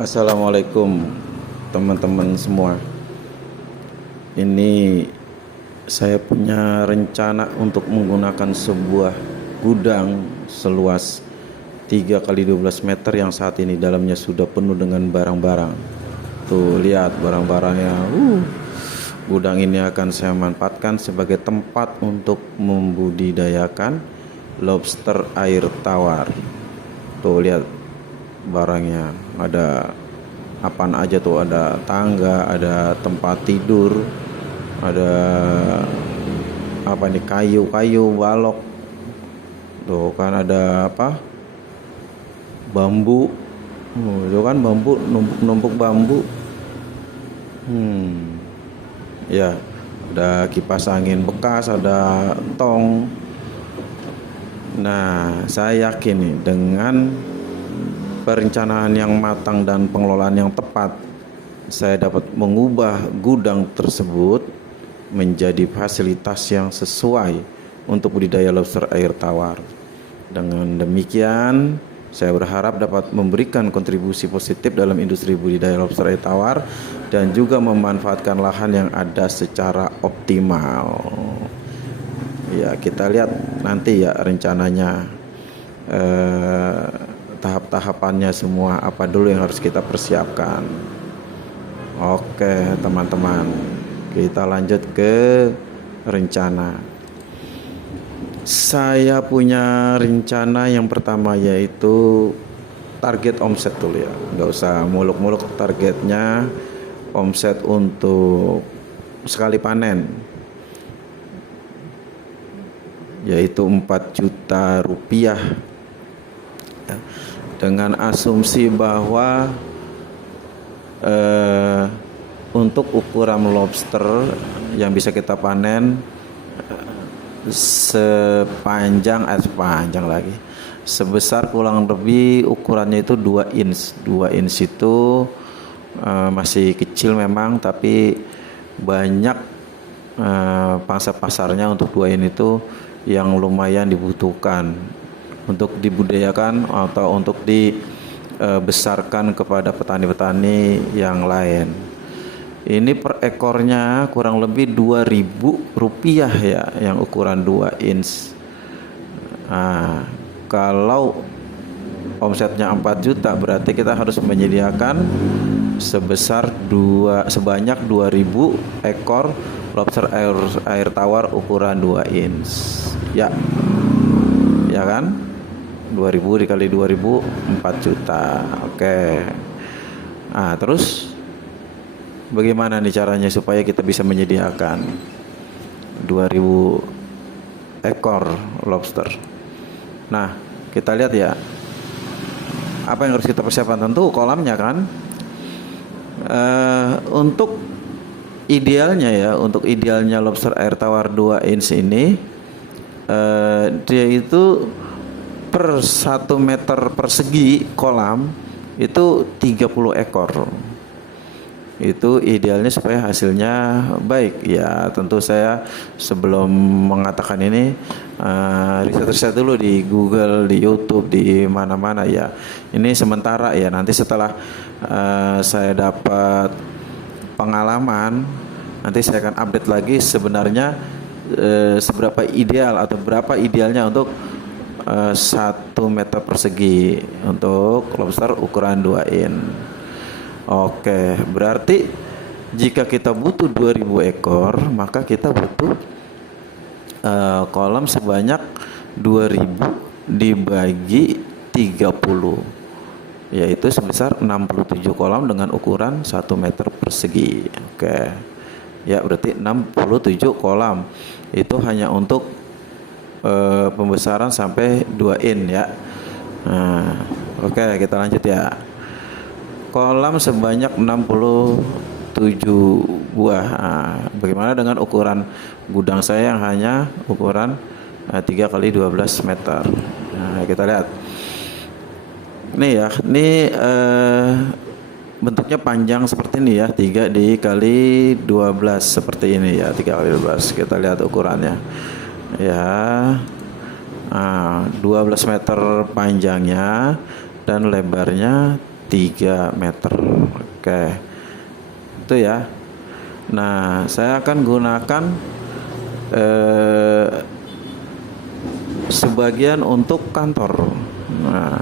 Assalamualaikum teman-teman semua. Ini saya punya rencana untuk menggunakan sebuah gudang seluas 3 kali 12 meter yang saat ini dalamnya sudah penuh dengan barang-barang. Tuh lihat barang-barangnya. Gudang ini akan saya manfaatkan sebagai tempat untuk membudidayakan lobster air tawar. Tuh lihat barangnya, ada apaan aja tuh, ada tangga, ada tempat tidur, ada apa nih, kayu-kayu balok tuh kan, ada apa, bambu. Itu kan bambu, numpuk-numpuk bambu. Ya, ada kipas angin bekas, ada tong. Nah, saya yakin nih dengan perencanaan yang matang dan pengelolaan yang tepat, saya dapat mengubah gudang tersebut menjadi fasilitas yang sesuai untuk budidaya lobster air tawar. Dengan demikian, saya berharap dapat memberikan kontribusi positif dalam industri budidaya lobster air tawar dan juga memanfaatkan lahan yang ada secara optimal. Ya, kita lihat nanti ya rencananya, tahap-tahapannya semua apa dulu yang harus kita persiapkan. Oke teman-teman, kita lanjut ke rencana. Saya punya rencana yang pertama, yaitu target omset dulu ya. Nggak usah muluk-muluk, targetnya omset untuk sekali panen yaitu 4 juta rupiah, dengan asumsi bahwa untuk ukuran lobster yang bisa kita panen sebesar kurang lebih ukurannya itu 2 inch. 2 inch itu masih kecil memang, tapi banyak pangsa pasarnya untuk 2 inch itu yang lumayan dibutuhkan untuk dibudidayakan atau untuk dibesarkan kepada petani-petani yang lain. Ini per ekornya kurang lebih 2.000 rupiah ya, yang ukuran 2 inch. Nah, kalau omsetnya 4 juta, berarti kita harus menyediakan sebanyak 2.000 ekor lobster air tawar ukuran 2 inch. Ya kan? 2.000 dikali 2.000, 4 juta. Oke. Nah, terus bagaimana nih caranya supaya kita bisa menyediakan 2.000 ekor lobster? Nah, kita lihat ya, apa yang harus kita persiapkan. Tentu kolamnya kan. Untuk idealnya lobster air tawar 2 inch ini, dia itu per 1 meter persegi kolam itu 30 ekor. Itu idealnya supaya hasilnya baik. Ya tentu saya sebelum mengatakan ini riset-riset dulu di Google, di YouTube, di mana-mana ya. Ini sementara ya, nanti setelah saya dapat pengalaman, nanti saya akan update lagi sebenarnya seberapa ideal atau berapa idealnya untuk 1 meter persegi untuk lobster ukuran 2 in. Oke, berarti jika kita butuh 2.000 ekor, maka kita butuh kolam sebanyak 2.000 dibagi 30, yaitu sebesar 67 kolam dengan ukuran 1 meter persegi. Oke. Ya, berarti 67 kolam. Itu hanya untuk pembesaran sampai 2 in ya. Nah, oke, kita lanjut ya. Kolam sebanyak 67 buah. Nah, bagaimana dengan ukuran gudang saya yang hanya ukuran 3 kali 12 meter. Nah, kita lihat. Nih ya, ini bentuknya panjang seperti ini ya, 3 dikali 12 seperti ini ya, 3 kali 12. Kita lihat ukurannya ya. 12 meter panjangnya dan lebarnya 3 meter. Oke, itu ya. Nah, saya akan gunakan sebagian untuk kantor. Nah,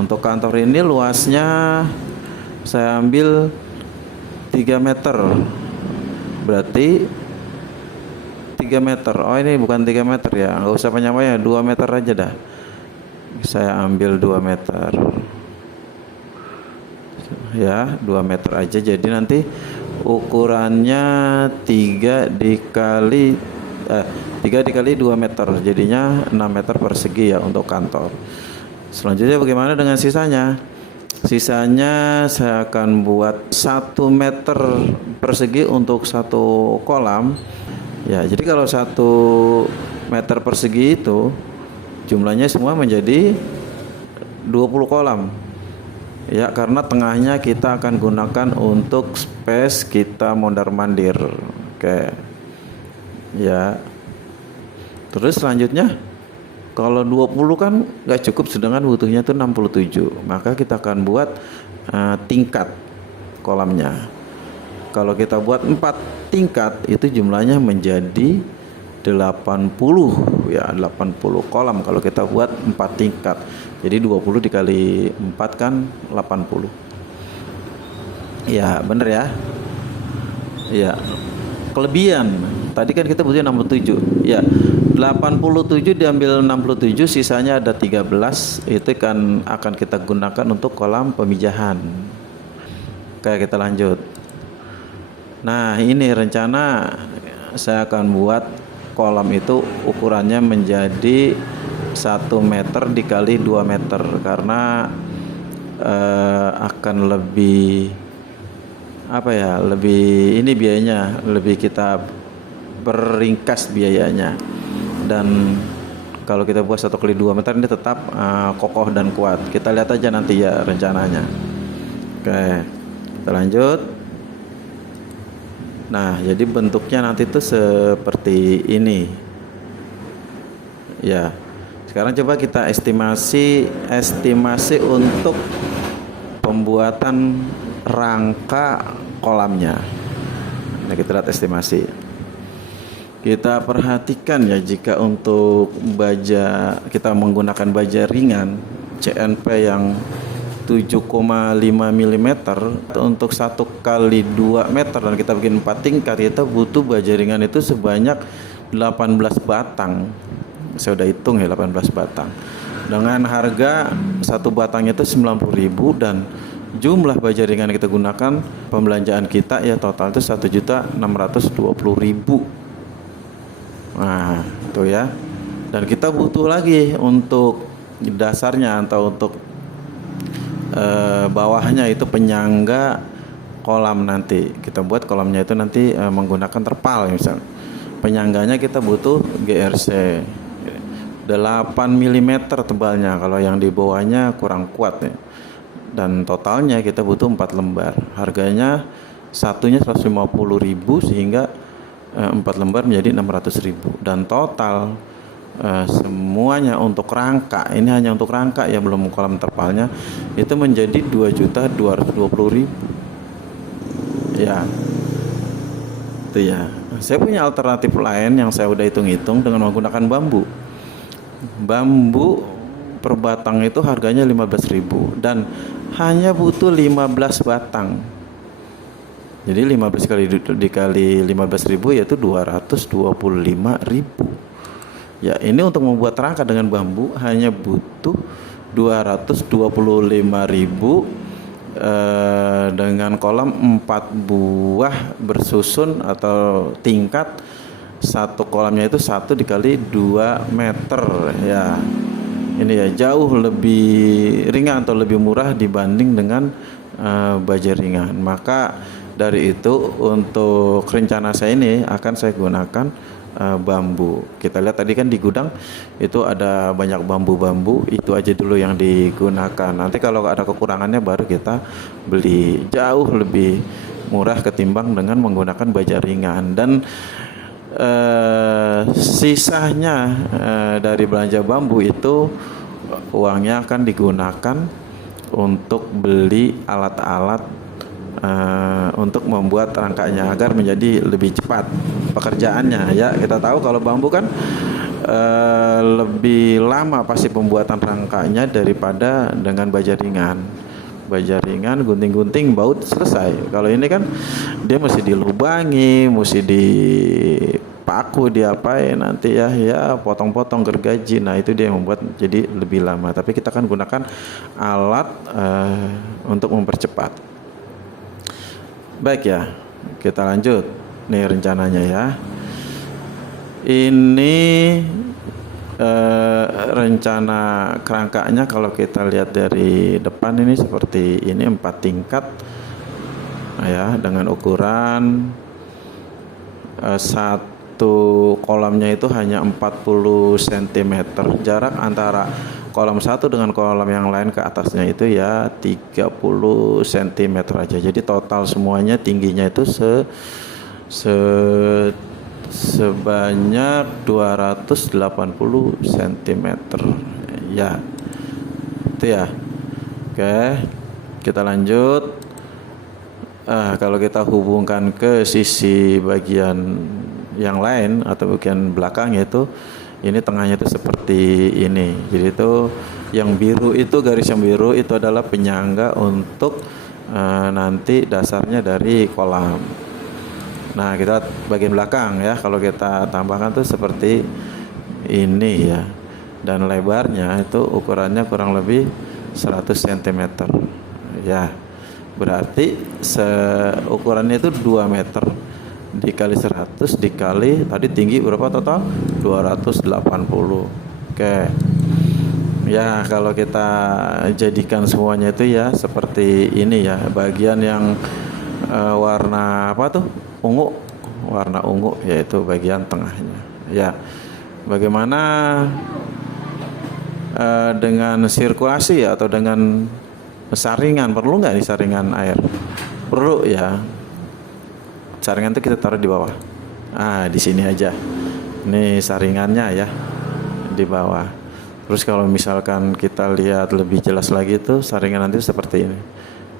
untuk kantor ini luasnya saya ambil 3 meter. Berarti 3 meter. Oh, ini bukan 3 meter ya. Nggak usah penyampainya, 2 meter aja dah. Saya ambil 2 meter. Ya, 2 meter aja. Jadi nanti ukurannya 3 dikali 2 meter. Jadinya 6 meter persegi ya untuk kantor. Selanjutnya bagaimana dengan sisanya? Sisanya saya akan buat 1 meter persegi untuk satu kolam. Ya, jadi kalau 1 meter persegi itu jumlahnya semua menjadi 20 kolam. Ya, karena tengahnya kita akan gunakan untuk space kita mondar-mandir. Oke. Ya. Terus selanjutnya kalau 20 kan nggak cukup, sedangkan butuhnya itu 67. Maka kita akan buat tingkat kolamnya. Kalau kita buat 4 tingkat itu jumlahnya menjadi 80 ya, 80 kolam kalau kita buat 4 tingkat. Jadi 20 dikali 4 kan 80. Ya, bener ya. Ya. Kelebihan. Tadi kan kita butuh 67. Ya. 87 diambil 67, sisanya ada 13. Itu kan akan kita gunakan untuk kolam pemijahan. Oke, kita lanjut. Nah, ini rencana saya akan buat kolam itu ukurannya menjadi 1 meter dikali 2 meter karena akan lebih lebih ini biayanya, lebih kita beringkas biayanya. Dan kalau kita buat 1 kali 2 meter ini tetap kokoh dan kuat. Kita lihat aja nanti ya rencananya. Oke, kita lanjut. Nah, jadi bentuknya nanti itu seperti ini. Ya. Sekarang coba kita estimasi untuk pembuatan rangka kolamnya. Nah, kita lihat estimasi. Kita perhatikan ya, jika untuk baja kita menggunakan baja ringan CNP yang 7,5 mm untuk 1 kali 2 meter dan kita bikin 4 tingkat, kita butuh baja ringan itu sebanyak 18 batang. Saya udah hitung ya, 18 batang. Dengan harga 1 batangnya itu 90.000 dan jumlah baja ringan yang kita gunakan, pembelanjaan kita ya total itu 1.620.000. Nah, itu ya. Dan kita butuh lagi untuk dasarnya atau untuk bawahnya itu penyangga kolam nanti. Kita buat kolamnya itu nanti menggunakan terpal misalnya. Penyangganya kita butuh GRC 8 mm tebalnya, kalau yang di bawahnya kurang kuat ya. Dan totalnya kita butuh 4 lembar. Harganya satunya 150.000 sehingga 4 lembar menjadi 600.000 dan total semuanya untuk rangka, ini hanya untuk rangka ya, belum kolam terpalnya, itu menjadi 2.220.000 ya. Itu ya. Saya punya alternatif lain yang saya udah hitung-hitung dengan menggunakan bambu per batang itu harganya 15.000 dan hanya butuh 15 batang. Jadi 15 dikali 15.000 yaitu 225.000. Ya, ini untuk membuat rangka dengan bambu hanya butuh 225.000 dengan kolam 4 buah bersusun atau tingkat. Satu kolamnya itu 1 dikali 2 meter ya. Ini ya jauh lebih ringan atau lebih murah dibanding dengan baja ringan. Maka dari itu untuk rencana saya ini akan saya gunakan bambu. Kita lihat tadi kan di gudang itu ada banyak bambu-bambu, itu aja dulu yang digunakan. Nanti kalau ada kekurangannya baru kita beli, jauh lebih murah ketimbang dengan menggunakan baja ringan. Dan sisanya dari belanja bambu itu uangnya akan digunakan untuk beli alat-alat untuk membuat rangkanya agar menjadi lebih cepat pekerjaannya. Ya, kita tahu kalau bambu kan lebih lama pasti pembuatan rangkanya daripada dengan baja ringan. Baja ringan, gunting-gunting, baut, selesai. Kalau ini kan dia mesti dilubangi, mesti dipaku, diapain nanti ya potong-potong gergaji. Nah, itu dia yang membuat jadi lebih lama. Tapi kita kan gunakan alat untuk mempercepat. Baik ya, kita lanjut. Nih rencananya ya. Ini rencana kerangkanya kalau kita lihat dari depan ini seperti ini 4 tingkat ya, dengan ukuran satu kolamnya itu hanya 40 cm. Jarak antara kolam satu dengan kolam yang lain ke atasnya itu ya 30 cm aja. Jadi total semuanya tingginya itu sebanyak 280 cm ya, itu ya. Oke, kita lanjut. Kalau kita hubungkan ke sisi bagian yang lain atau bagian belakang, yaitu ini tengahnya itu seperti ini. Jadi itu yang biru itu, garis yang biru itu adalah penyangga untuk nanti dasarnya dari kolam. Nah, kita bagian belakang ya, kalau kita tambahkan tuh seperti ini ya. Dan lebarnya itu ukurannya kurang lebih 100 cm. Ya. Berarti ukurannya itu 2 meter dikali 100 dikali tadi tinggi berapa total? 280. Oke. Ya, kalau kita jadikan semuanya itu ya seperti ini ya. Bagian yang warna apa tuh? Ungu, warna ungu, yaitu bagian tengahnya. Ya, bagaimana dengan sirkulasi atau dengan saringan? Perlu nggak nih saringan air? Perlu ya. Saringan itu kita taruh di bawah. Di sini aja. Ini saringannya ya, di bawah. Terus kalau misalkan kita lihat lebih jelas lagi tuh saringan nanti seperti ini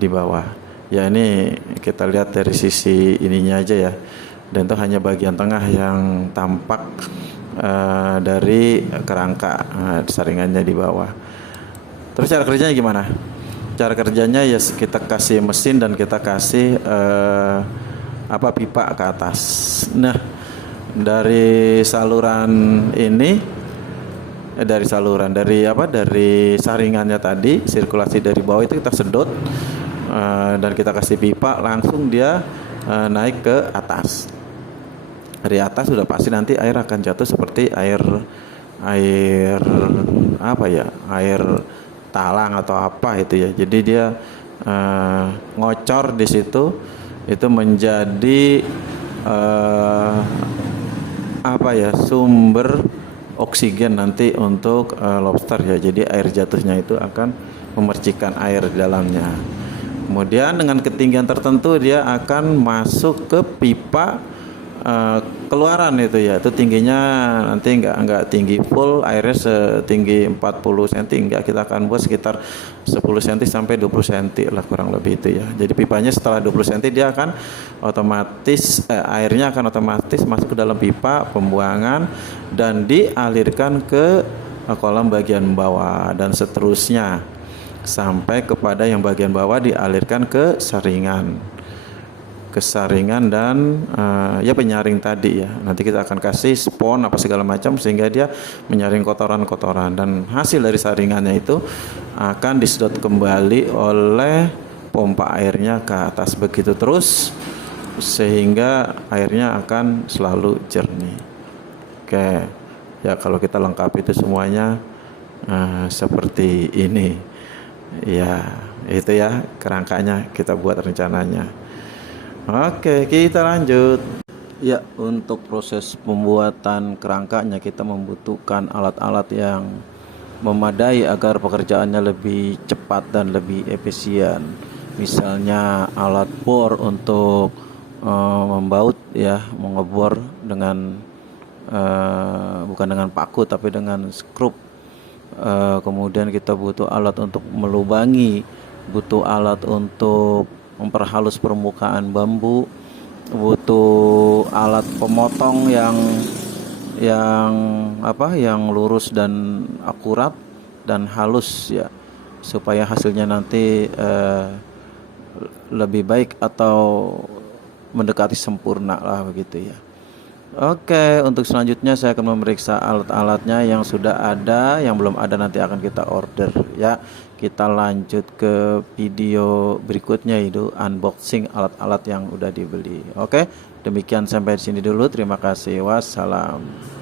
di bawah. Ya, ini kita lihat dari sisi ininya aja ya. Dan itu hanya bagian tengah yang tampak dari kerangka. Saringannya di bawah. Terus cara kerjanya gimana? Cara kerjanya ya kita kasih mesin dan kita kasih pipa ke atas. Nah, dari saluran ini dari saringannya tadi, sirkulasi dari bawah itu kita sedot. Dan kita kasih pipa, langsung dia naik ke atas. Dari atas sudah pasti nanti air akan jatuh seperti air air talang atau apa itu ya. Jadi dia ngocor di situ, itu menjadi sumber oksigen nanti untuk lobster ya. Jadi air jatuhnya itu akan memercikan air di dalamnya. Kemudian dengan ketinggian tertentu dia akan masuk ke pipa keluaran itu ya. Itu tingginya nanti enggak tinggi full, airnya setinggi 40 cm, enggak, kita akan buat sekitar 10 cm sampai 20 cm lah kurang lebih itu ya. Jadi pipanya setelah 20 cm dia akan otomatis airnya akan otomatis masuk ke dalam pipa pembuangan dan dialirkan ke kolam bagian bawah dan seterusnya sampai kepada yang bagian bawah dialirkan ke saringan dan penyaring tadi ya. Nanti kita akan kasih spon apa segala macam sehingga dia menyaring kotoran-kotoran, dan hasil dari saringannya itu akan disedot kembali oleh pompa airnya ke atas, begitu terus sehingga airnya akan selalu jernih. Oke ya, kalau kita lengkapi itu semuanya seperti ini. Ya, itu ya kerangkanya kita buat rencananya. Oke, kita lanjut. Ya, untuk proses pembuatan kerangkanya kita membutuhkan alat-alat yang memadai agar pekerjaannya lebih cepat dan lebih efisien. Misalnya alat bor untuk membaut ya, mengebor dengan bukan dengan paku tapi dengan skrup kemudian kita butuh alat untuk melubangi, butuh alat untuk memperhalus permukaan bambu, butuh alat pemotong yang yang lurus dan akurat dan halus ya, supaya hasilnya nanti lebih baik atau mendekati sempurna lah begitu ya. Oke, untuk selanjutnya saya akan memeriksa alat-alatnya yang sudah ada, yang belum ada nanti akan kita order ya. Kita lanjut ke video berikutnya, itu unboxing alat-alat yang udah dibeli. Oke, demikian sampai di sini dulu. Terima kasih. Wassalam.